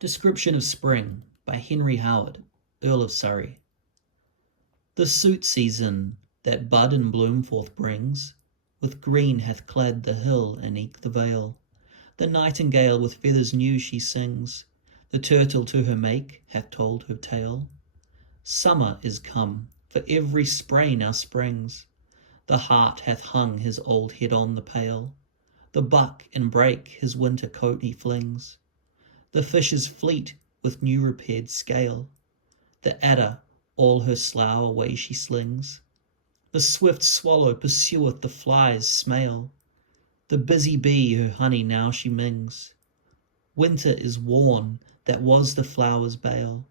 Description of Spring by Henry Howard, Earl of Surrey. The sweet season that bud and bloom forth brings, with green hath clad the hill and eke the vale. The nightingale with feathers new she sings, the turtle to her make hath told her tale. Summer is come, for every spray now springs, the hart hath hung his old head on the pail, the buck in brake his winter coat he flings, the fish is fleet with new repaired scale, the adder all her slough away she slings, the swift swallow pursueth the fly's smail, the busy bee her honey now she mings. Winter is worn that was the flower's bale,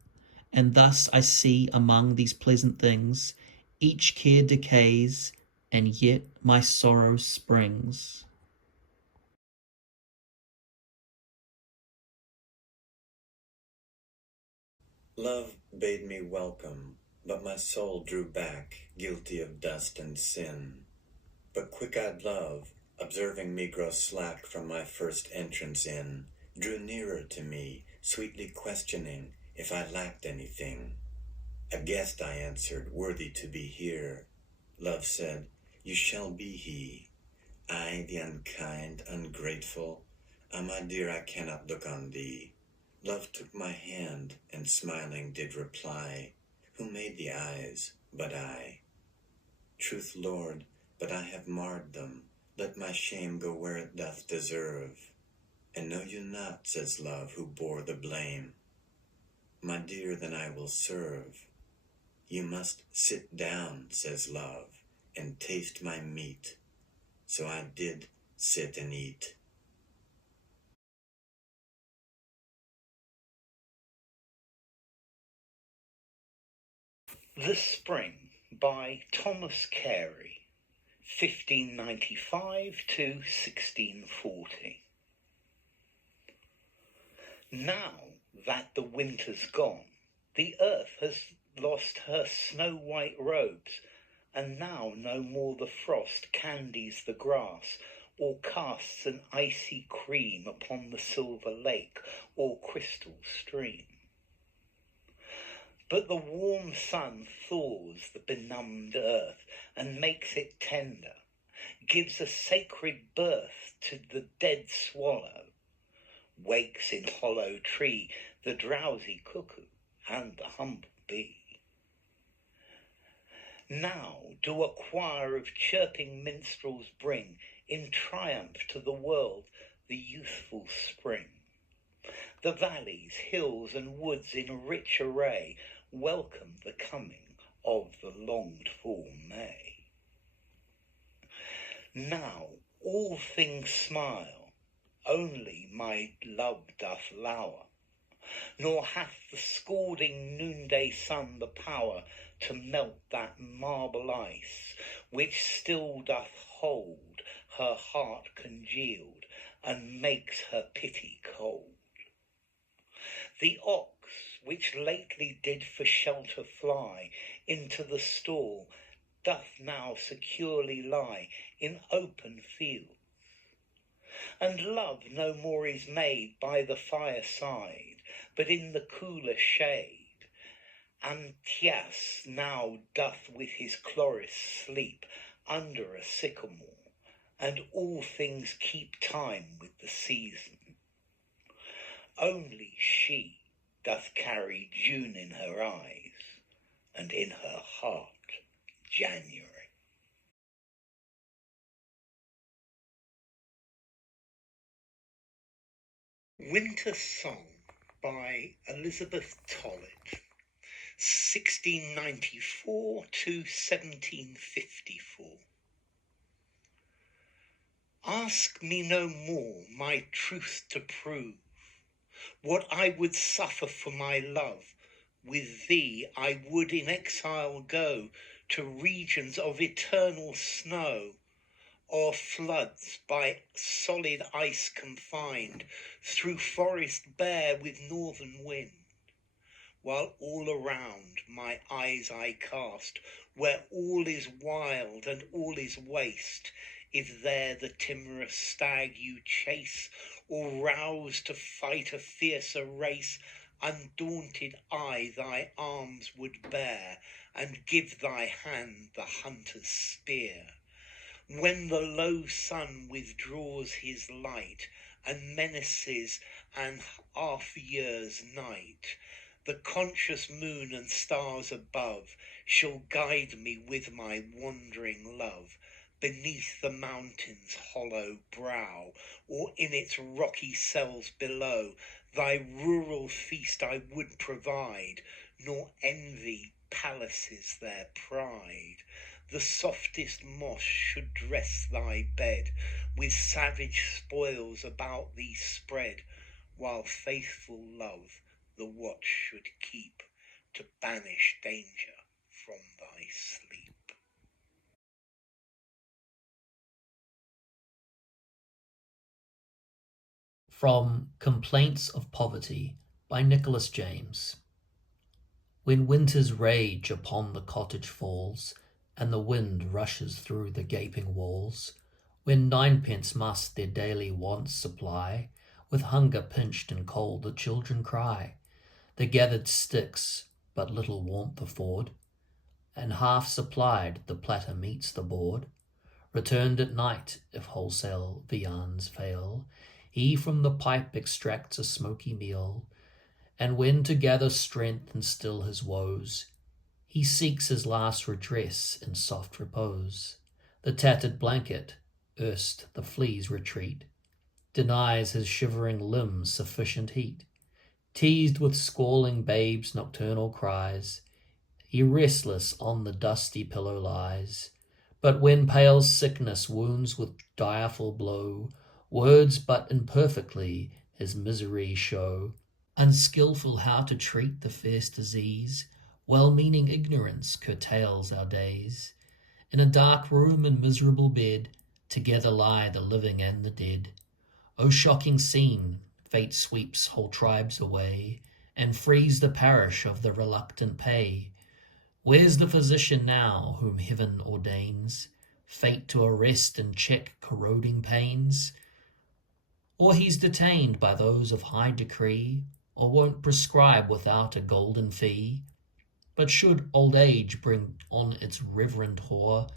and thus I see among these pleasant things each care decays, and yet my sorrow springs. Love bade me welcome, but my soul drew back, guilty of dust and sin. But quick-eyed love, observing me grow slack from my first entrance in, drew nearer to me, sweetly questioning if I lacked anything. A guest, I answered, worthy to be here. Love said, you shall be he. I, the unkind, ungrateful, my dear, I cannot look on thee. Love took my hand, and smiling did reply, who made the eyes but I? Truth, Lord, but I have marred them, let my shame go where it doth deserve. And know you not, says Love, who bore the blame? My dear, then I will serve. You must sit down, says Love, and taste my meat. So I did sit and eat. The Spring by Thomas Carey, 1595 to 1640. Now that the winter's gone, the earth has lost her snow-white robes, and now no more the frost candies the grass, or casts an icy cream upon the silver lake or crystal stream. But the warm sun thaws the benumbed earth and makes it tender, gives a sacred birth to the dead swallow, wakes in hollow tree the drowsy cuckoo and the humble bee. Now do a choir of chirping minstrels bring in triumph to the world the youthful spring. The valleys, hills, and woods in rich array welcome the coming of the longed-for May. Now all things smile, only my love doth lower, nor hath the scalding noonday sun the power to melt that marble ice, which still doth hold her heart congealed, and makes her pity cold. The ox, which lately did for shelter fly into the stall, doth now securely lie in open fields. And love no more is made by the fireside, but in the cooler shade. Antias now doth with his Chloris sleep under a sycamore, and all things keep time with the season. Only she doth carry June in her eyes, and in her heart January. Winter Song by Elizabeth Tollet, 1694 to 1754. Ask me no more my truth to prove, what I would suffer for my love. With thee I would in exile go to regions of eternal snow, o'er floods by solid ice confined, through forest bare with northern wind, while all around my eyes I cast, where all is wild and all is waste, Is there the timorous stag you chase, or roused to fight a fiercer race? Undaunted I thy arms would bear, and give thy hand the hunter's spear. When the low sun withdraws his light, and menaces an half-year's night, the conscious moon and stars above shall guide me with my wandering love, beneath the mountain's hollow brow, or in its rocky cells below. Thy rural feast I would provide, nor envy palaces their pride. The softest moss should dress thy bed, with savage spoils about thee spread, while faithful love the watch should keep, to banish danger from thy sleep. From Complaints of Poverty by Nicholas James. When winter's rage upon the cottage falls, and the wind rushes through the gaping walls, when ninepence must their daily wants supply, with hunger pinched and cold the children cry, the gathered sticks but little warmth afford, and half supplied the platter meets the board. Returned at night, if wholesale viands fail, he from the pipe extracts a smoky meal, and when to gather strength and still his woes, he seeks his last redress in soft repose. The tattered blanket, erst the flea's retreat, denies his shivering limbs sufficient heat. Teased with squalling babes' nocturnal cries, he restless on the dusty pillow lies. But when pale sickness wounds with direful blow, words but imperfectly his misery show. Unskilful how to treat the fierce disease, well-meaning ignorance curtails our days. In a dark room and miserable bed, together lie the living and the dead. O shocking scene! Fate sweeps whole tribes away, and frees the parish of the reluctant pay. Where's the physician now whom heaven ordains, fate to arrest and check corroding pains? Or he's detained by those of high decree, or won't prescribe without a golden fee. But should old age bring on its reverend hoar,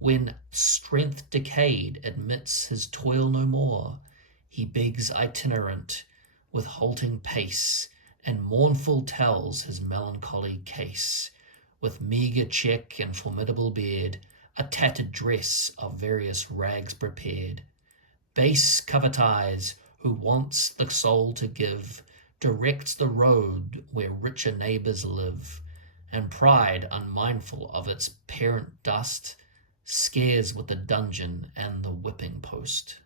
when strength decayed admits his toil no more, he begs itinerant with halting pace, and mournful tells his melancholy case, with meagre check and formidable beard, a tattered dress of various rags prepared. Base covetise, who wants the soul to give, directs the road where richer neighbours live, and pride, unmindful of its parent dust, scares with the dungeon and the whipping post.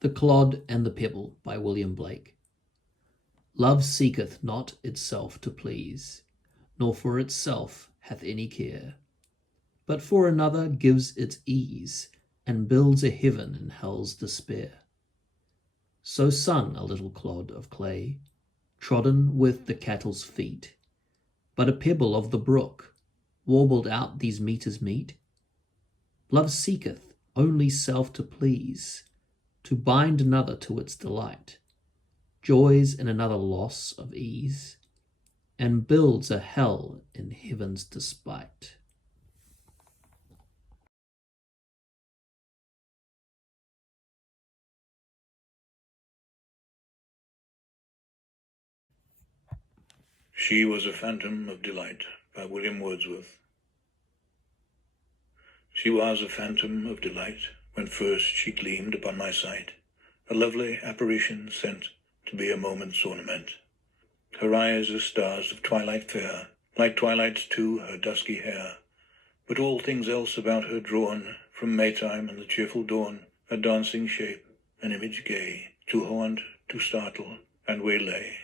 The Clod and the Pebble by William Blake. Love seeketh not itself to please, nor for itself hath any care, but for another gives its ease, and builds a heaven in hell's despair. So sung a little clod of clay, trodden with the cattle's feet, but a pebble of the brook warbled out these meters meet. Love seeketh only self to please, to bind another to its delight, joys in another loss of ease, and builds a hell in heaven's despite. She was a Phantom of Delight by William Wordsworth. She was a phantom of delight when first she gleamed upon my sight, a lovely apparition sent to be a moment's ornament. Her eyes are stars of twilight fair, like twilight's too her dusky hair, but all things else about her drawn from Maytime and the cheerful dawn, a dancing shape, an image gay, to haunt, to startle, and waylay.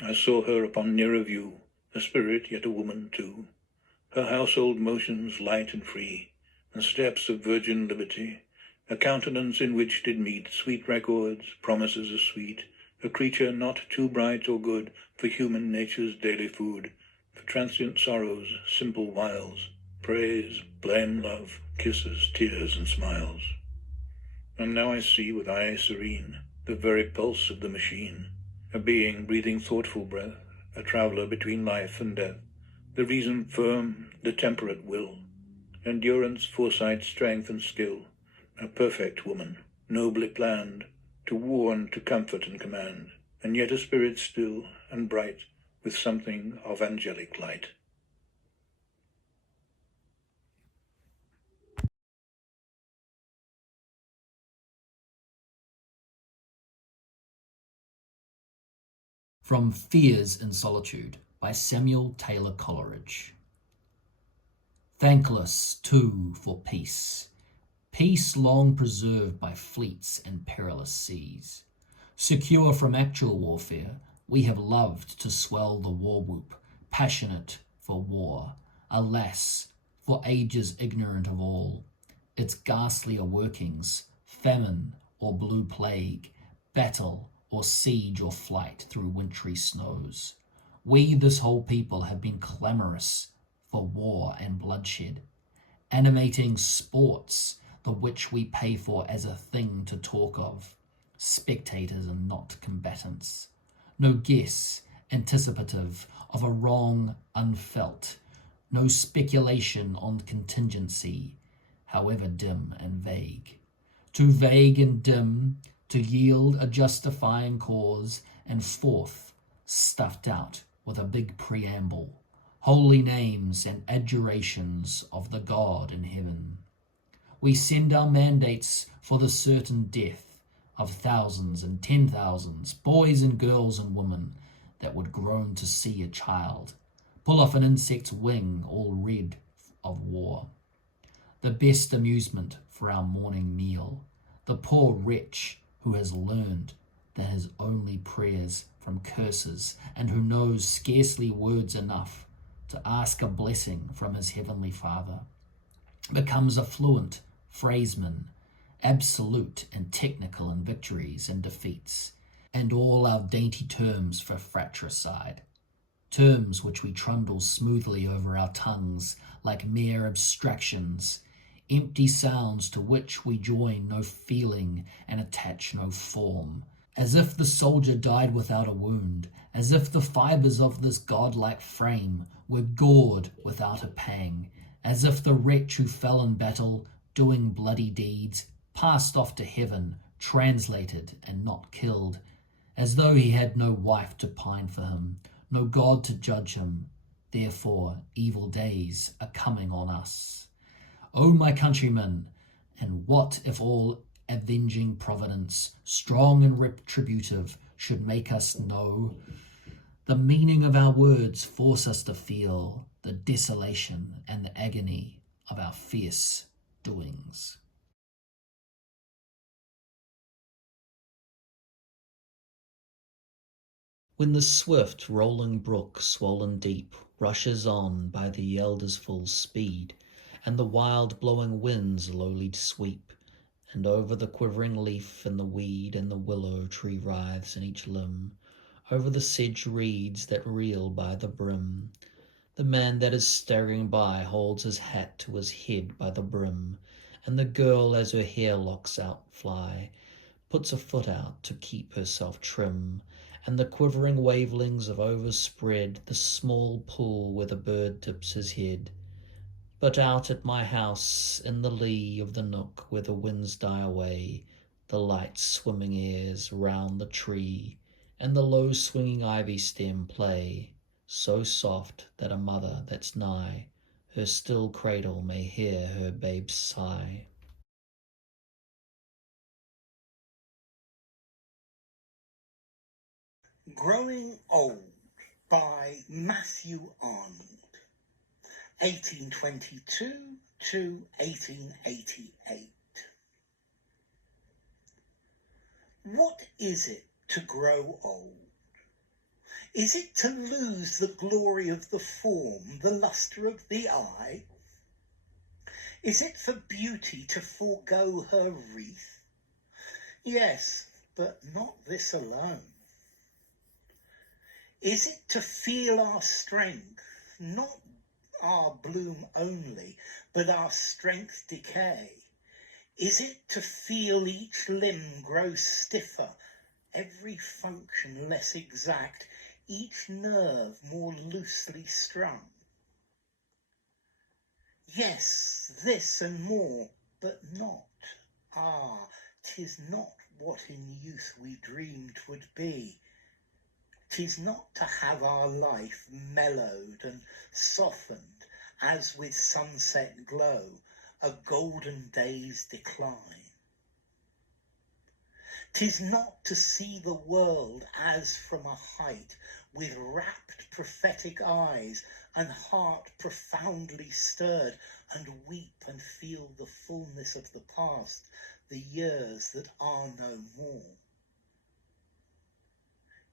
I saw her upon nearer view, a spirit yet a woman too, her household motions light and free, and steps of virgin liberty, a countenance in which did meet sweet records, promises as sweet, a creature not too bright or good for human nature's daily food, for transient sorrows, simple wiles, praise, blame, love, kisses, tears, and smiles. And now I see with eye serene the very pulse of the machine, a being breathing thoughtful breath, a traveller between life and death, the reason firm, the temperate will, endurance, foresight, strength, and skill, a perfect woman, nobly planned, to warn, to comfort and command, and yet a spirit still and bright, with something of angelic light. From Fears in Solitude by Samuel Taylor Coleridge. Thankless, too, for peace, peace long preserved by fleets and perilous seas. Secure from actual warfare, we have loved to swell the war whoop, passionate for war. Alas, for ages ignorant of all its ghastlier workings, famine or blue plague, battle or siege or flight through wintry snows. We, this whole people, have been clamorous for war and bloodshed, animating sports, the which we pay for as a thing to talk of, spectators and not combatants. No guess anticipative of a wrong unfelt, no speculation on contingency, however dim and vague. Too vague and dim to yield a justifying cause, and forth, stuffed out with a big preamble, holy names and adjurations of the God in heaven. We send our mandates for the certain death of thousands and 10,000s, boys and girls and women, that would groan to see a child pull off an insect's wing all red of war. The best amusement for our morning meal, the poor wretch who has learned that his only prayers from curses, and who knows scarcely words enough to ask a blessing from his heavenly Father, becomes a fluent phraseman, absolute and technical in victories and defeats, and all our dainty terms for fratricide, terms which we trundle smoothly over our tongues like mere abstractions, empty sounds to which we join no feeling and attach no form, as if the soldier died without a wound, as if the fibers of this godlike frame were gored without a pang, as if the wretch who fell in battle, doing bloody deeds, passed off to heaven, translated and not killed, as though he had no wife to pine for him, no God to judge him. Therefore evil days are coming on us. O my countrymen, and what if all avenging providence, strong and retributive, should make us know the meaning of our words, force us to feel the desolation and the agony of our fierce doings. When the swift rolling brook, swollen deep, rushes on by the Elder's full speed, and the wild blowing winds lowly sweep, and over the quivering leaf and the weed and the willow tree writhes in each limb, over the sedge reeds that reel by the brim, the man that is staggering by holds his hat to his head by the brim, and the girl, as her hair locks out fly, puts a foot out to keep herself trim, and the quivering wavelings of overspread the small pool where the bird dips his head. But out at my house, in the lee of the nook where the winds die away, the light swimming airs round the tree, and the low swinging ivy stem play, so soft that a mother that's nigh her still cradle may hear her babe's sigh. Growing Old by Matthew Arnold, 1822 to 1888. What is it to grow old? Is it to lose the glory of the form, the lustre of the eye? Is it for beauty to forego her wreath? Yes, but not this alone. Is it to feel our strength, not our bloom only, but our strength decay? Is it to feel each limb grow stiffer, every function less exact, each nerve more loosely strung? Yes, this and more, but not. Ah, 'tis not what in youth we dreamed 'twould be. 'Tis not to have our life mellowed and softened as with sunset glow a golden day's decline. 'Tis not to see the world as from a height with rapt prophetic eyes and heart profoundly stirred, and weep and feel the fullness of the past, the years that are no more.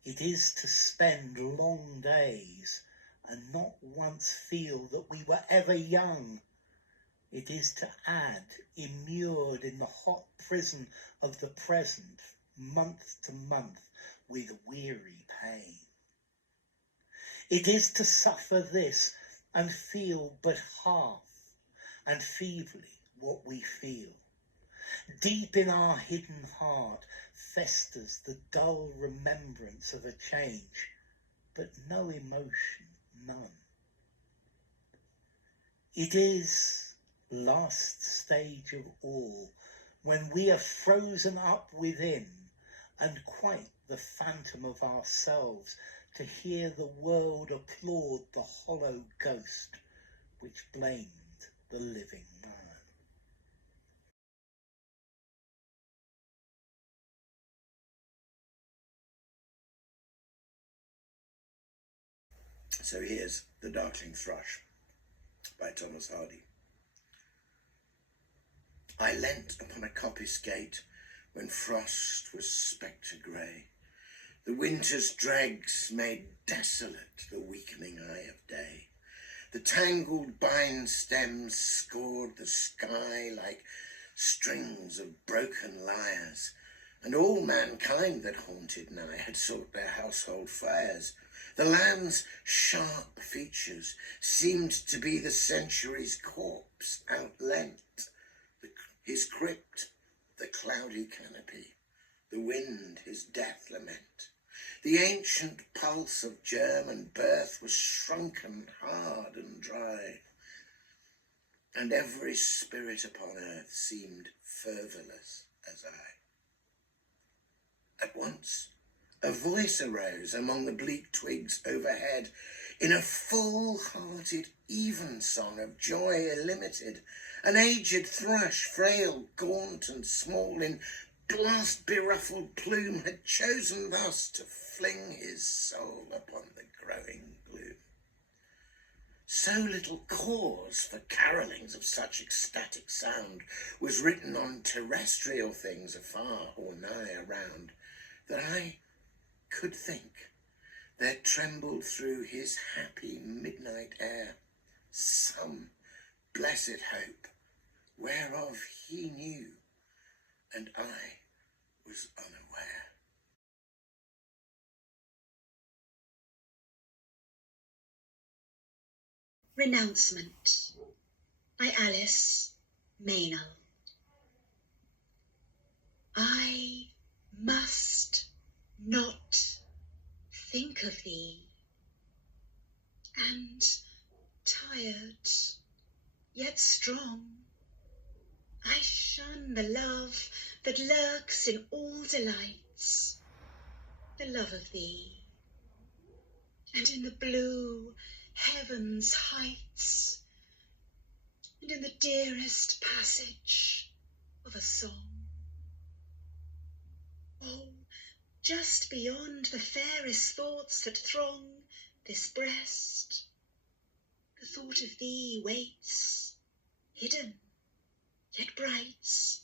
It is to spend long days and not once feel that we were ever young. It is to add, immured in the hot prison of the present, month to month, with weary pain. It is to suffer this and feel but half, and feebly, what we feel. Deep in our hidden heart festers the dull remembrance of a change, but no emotion, none. It is last stage of all, when we are frozen up within, and quite the phantom of ourselves, to hear the world applaud the hollow ghost which blamed the living man. So here's The Darkling Thrush by Thomas Hardy. I leant upon a coppice gate when frost was spectre grey. The winter's dregs made desolate the weakening eye of day. The tangled vine stems scored the sky like strings of broken lyres, and all mankind that haunted nigh had sought their household fires. The land's sharp features seemed to be the century's corpse outlent, his crypt, the cloudy canopy, the wind his death lament. The ancient pulse of germ and birth was shrunken hard and dry, and every spirit upon earth seemed fervorless as I. At once a voice arose among the bleak twigs overhead, in a full-hearted evensong of joy illimited. An aged thrush, frail, gaunt and small, in blast-beruffled plume, had chosen thus to fling his soul upon the growing gloom. So little cause for carolings of such ecstatic sound was written on terrestrial things afar or nigh around, that I could think there trembled through his happy midnight air some blessed hope, whereof he knew, and I was unaware. Renouncement by Alice Meynell. I must not think of thee, and tired yet strong, I shun the love that lurks in all delights, the love of thee, and in the blue heaven's heights, and in the dearest passage of a song. Oh, just beyond the fairest thoughts that throng this breast, the thought of thee waits, hidden, yet bright,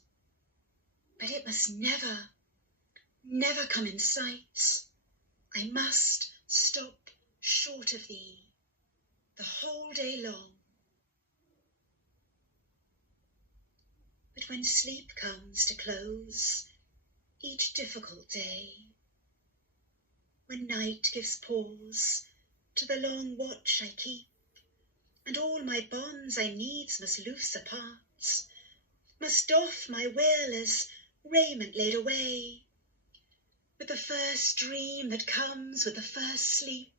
but it must never, never come in sight. I must stop short of thee the whole day long. that when sleep comes to close each difficult day, when night gives pause to the long watch I keep, and all my bonds I needs must loose apart, must doff my will as raiment laid away, with the first dream that comes with the first sleep,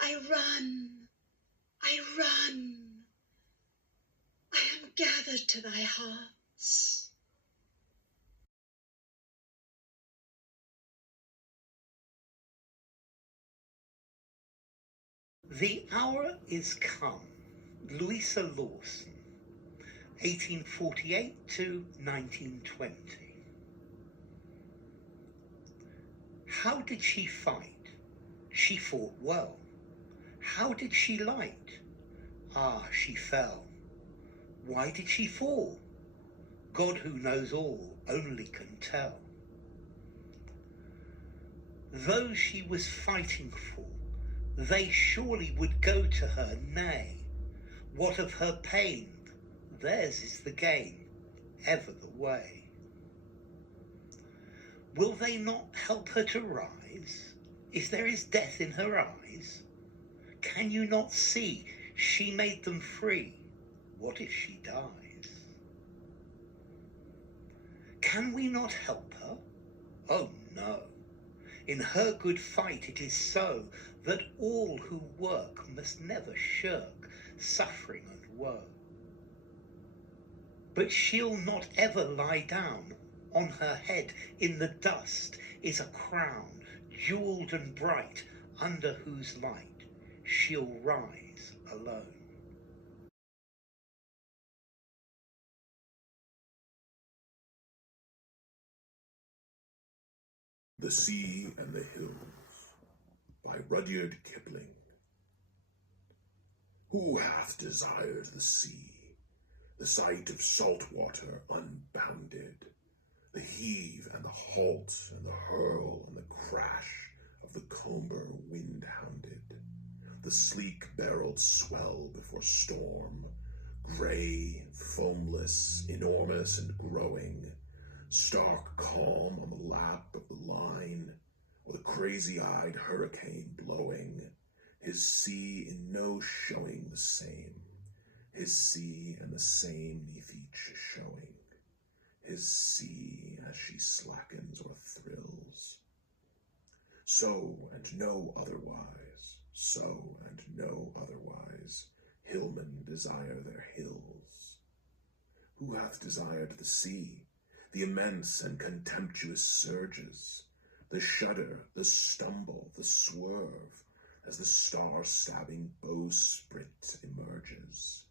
I run, I run, I am gathered to thy hearts. The Hour Is Come, Louisa Lawson, 1848 to 1920. How did she fight? She fought well. How did she light? Ah, she fell. Why did she fall? God, who knows all, only can tell. Those she was fighting for, they surely would go to her, nay. What of her pain? Theirs is the gain, ever the way. Will they not help her to rise, if there is death in her eyes? Can you not see she made them free? What if she dies? Can we not help her? Oh no. In her good fight it is so that all who work must never shirk suffering and woe. But she'll not ever lie down. On her head in the dust is a crown, jewelled and bright, under whose light she'll rise alone. The Sea and the Hills by Rudyard Kipling. Who hath desired the sea, the sight of salt water unbounded, the heave and the halt and the hurl and the crash of the comber wind-hounded, the sleek-barreled swell before storm, grey, foamless, enormous and growing, stark calm on the lap of the line, or the crazy-eyed hurricane blowing, his sea in no showing the same, his sea and the same neath each showing, his sea as she slackens or thrills. So and no otherwise, so and no otherwise, hillmen desire their hills. Who hath desired the sea, the immense and contemptuous surges, the shudder, the stumble, the swerve, as the star-stabbing bowsprit emerges,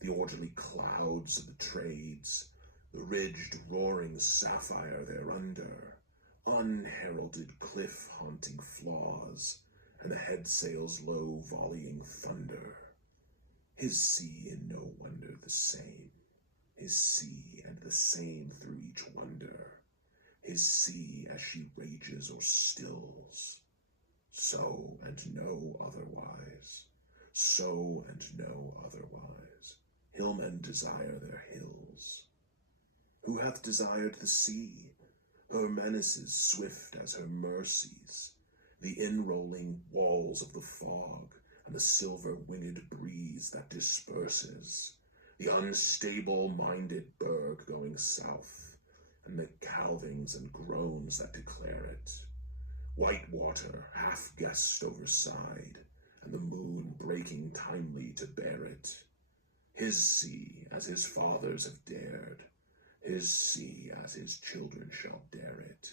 the orderly clouds of the trades, the ridged roaring sapphire thereunder, unheralded cliff-haunting flaws, and the headsail's low volleying thunder. His sea in no wonder the same, his sea and the same through each wonder, his sea as she rages or stills. So and no otherwise, so and no otherwise, hillmen desire their hills. Who hath desired the sea, her menaces swift as her mercies, the inrolling walls of the fog, and the silver-winged breeze that disperses, the unstable-minded berg going south, and the calvings and groans that declare it, white water half-guessed overside, and the moon breaking timely to bear it, his sea as his fathers have dared, his sea as his children shall dare it,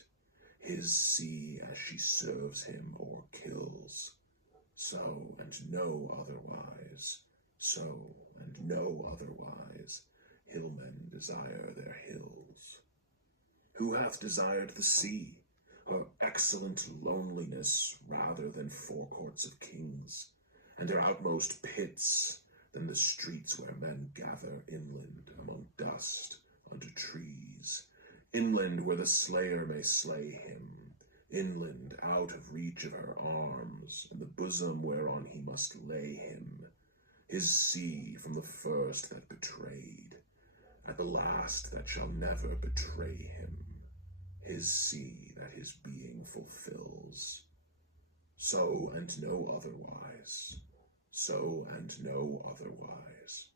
his sea as she serves him or kills. So and no otherwise, so and no otherwise, hillmen desire their hills. Who hath desired the sea, her excellent loneliness rather than forecourts of kings, and her outmost pits than the streets where men gather inland among dust, under trees, inland where the slayer may slay him, inland out of reach of her arms, and the bosom whereon he must lay him, his sea from the first that betrayed, at the last that shall never betray him, his sea that his being fulfills. So and no otherwise, so and no otherwise,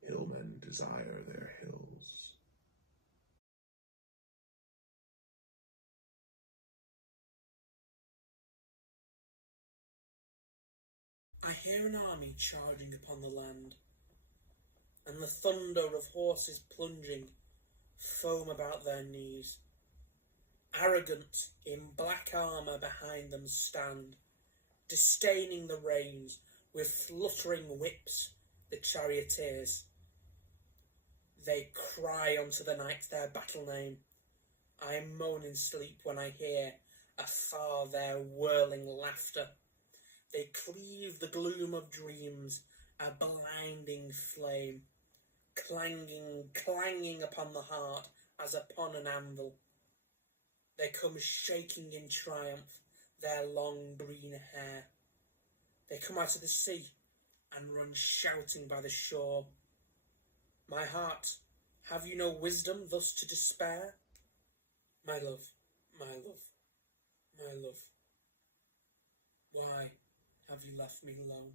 hillmen desire their hills. I hear an army charging upon the land, and the thunder of horses plunging, foam about their knees. Arrogant, in black armour behind them stand, disdaining the reins, with fluttering whips, the charioteers. They cry unto the night their battle name. I moan in sleep when I hear afar their whirling laughter. They cleave the gloom of dreams, a blinding flame, clanging upon the heart as upon an anvil. They come shaking in triumph, their long green hair. They come out of the sea and run shouting by the shore. My heart, have you no wisdom thus to despair? My love, my love, my love, why have you left me alone?